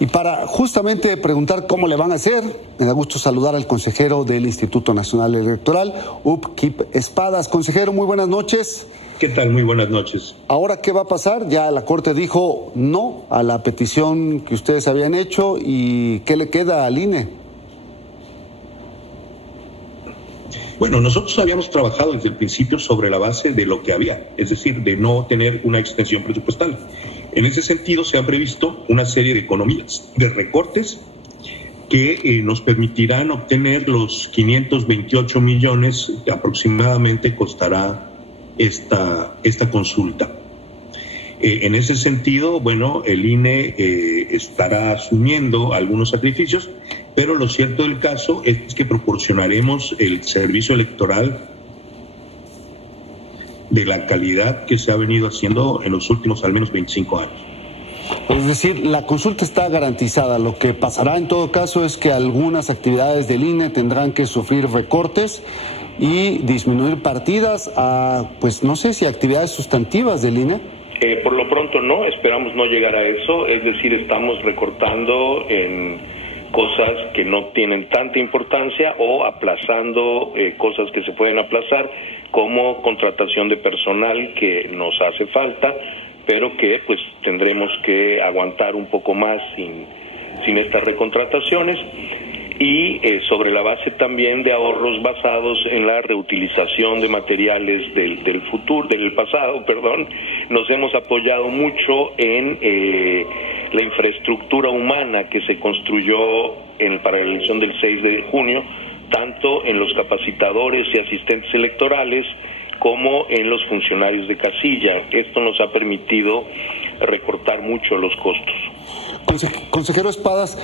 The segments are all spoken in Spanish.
Y para justamente preguntar cómo le van a hacer, me da gusto saludar al consejero del Instituto Nacional Electoral, Kip Espadas. Consejero, muy buenas noches. ¿Qué tal? Muy buenas noches. Ahora, ¿qué va a pasar? Ya la Corte dijo no a la petición que ustedes habían hecho, y ¿qué le queda al INE? Bueno, nosotros habíamos trabajado desde el principio sobre la base de lo que había, es decir, de no tener una extensión presupuestal. En ese sentido, se han previsto una serie de economías, de recortes, que nos permitirán obtener los 528 millones que aproximadamente costará esta consulta. En ese sentido, bueno, el INE estará asumiendo algunos sacrificios, pero lo cierto del caso es que proporcionaremos el servicio electoral de la calidad que se ha venido haciendo en los últimos al menos 25 años. Es decir, la consulta está garantizada. Lo que pasará en todo caso es que algunas actividades del INE tendrán que sufrir recortes y disminuir partidas a, pues no sé si actividades sustantivas del INE. Por lo pronto no, esperamos no llegar a eso, es decir, estamos recortando en cosas que no tienen tanta importancia o aplazando cosas que se pueden aplazar, como contratación de personal que nos hace falta, pero que pues tendremos que aguantar un poco más sin estas recontrataciones. Y sobre la base también de ahorros basados en la reutilización de materiales del pasado, nos hemos apoyado mucho en la infraestructura humana que se construyó para la elección del 6 de junio, tanto en los capacitadores y asistentes electorales como en los funcionarios de casilla. Esto nos ha permitido recortar mucho los costos. Consejero Espadas,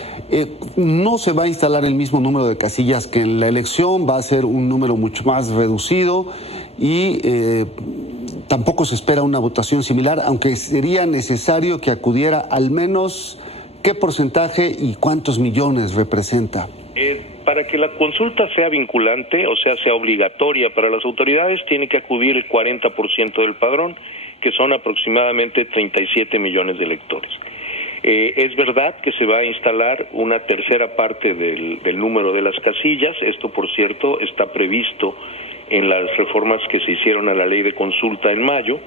no se va a instalar el mismo número de casillas que en la elección, va a ser un número mucho más reducido y tampoco se espera una votación similar, aunque sería necesario que acudiera al menos, ¿qué porcentaje y cuántos millones representa? Para que la consulta sea vinculante, o sea obligatoria para las autoridades, tiene que acudir el 40% del padrón, que son aproximadamente 37 millones de electores. Es verdad que se va a instalar una tercera parte del número de las casillas. Esto, por cierto, está previsto en las reformas que se hicieron a la ley de consulta en mayo.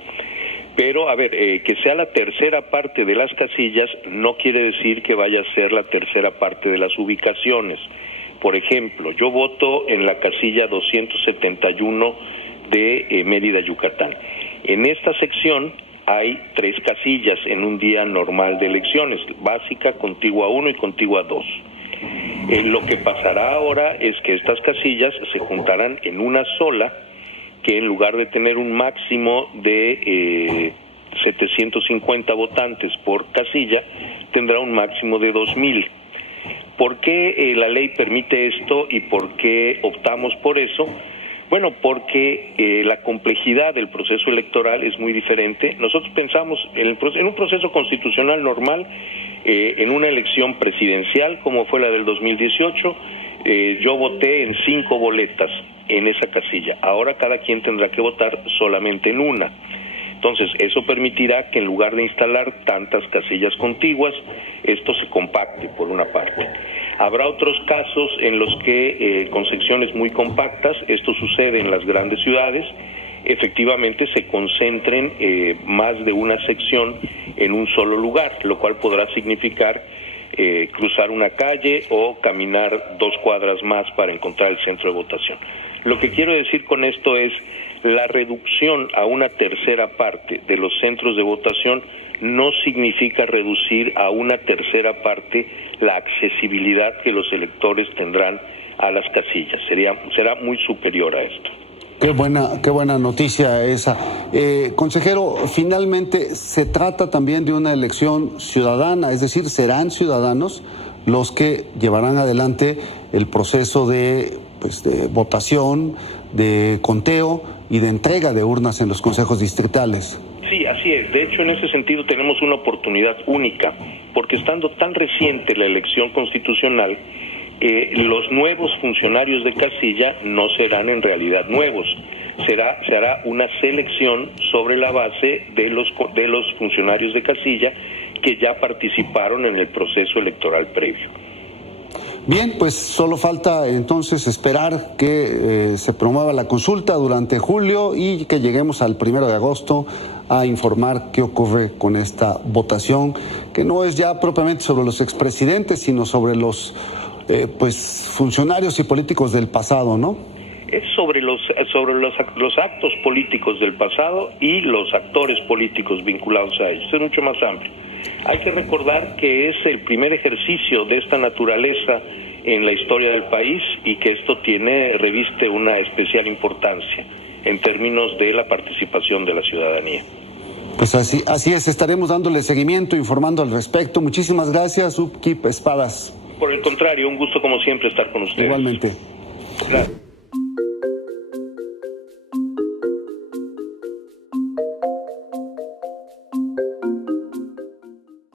Pero, que sea la tercera parte de las casillas no quiere decir que vaya a ser la tercera parte de las ubicaciones. Por ejemplo, yo voto en la casilla 271 de Mérida, Yucatán. En esta sección hay 3 casillas en un día normal de elecciones, básica, contigua 1 y contigua 2. Lo que pasará ahora es que estas casillas se juntarán en una sola, que en lugar de tener un máximo de 750 votantes por casilla, tendrá un máximo de 2,000. ¿Por qué la ley permite esto y por qué optamos por eso? Bueno, porque la complejidad del proceso electoral es muy diferente. Nosotros pensamos en un proceso constitucional normal, en una elección presidencial como fue la del 2018, yo voté en 5 boletas en esa casilla. Ahora cada quien tendrá que votar solamente en una. Entonces, eso permitirá que en lugar de instalar tantas casillas contiguas, esto se compacte por una parte. Habrá otros casos en los que con secciones muy compactas, esto sucede en las grandes ciudades, efectivamente se concentren más de una sección en un solo lugar, lo cual podrá significar cruzar una calle o caminar 2 cuadras más para encontrar el centro de votación. Lo que quiero decir con esto es la reducción a una tercera parte de los centros de votación no significa reducir a una tercera parte la accesibilidad que los electores tendrán a las casillas. Será muy superior a esto. Qué buena noticia esa. Consejero, finalmente se trata también de una elección ciudadana, es decir, serán ciudadanos los que llevarán adelante el proceso de votación, de conteo y de entrega de urnas en los consejos distritales. Sí, así es. De hecho, en ese sentido tenemos una oportunidad única, porque estando tan reciente la elección constitucional, los nuevos funcionarios de casilla no serán en realidad nuevos. Se hará una selección sobre la base de los funcionarios de casilla que ya participaron en el proceso electoral previo. Bien, pues solo falta entonces esperar que se promueva la consulta durante julio y que lleguemos al 1 de agosto a informar qué ocurre con esta votación, que no es ya propiamente sobre los expresidentes, sino sobre los funcionarios y políticos del pasado, ¿no? Es sobre los actos políticos del pasado y los actores políticos vinculados a ellos. Es mucho más amplio. Hay que recordar que es el primer ejercicio de esta naturaleza en la historia del país y que esto reviste una especial importancia en términos de la participación de la ciudadanía. Pues así es, estaremos dándole seguimiento, informando al respecto. Muchísimas gracias, Upkeep Espadas. Por el contrario, un gusto como siempre estar con ustedes. Igualmente. Gracias.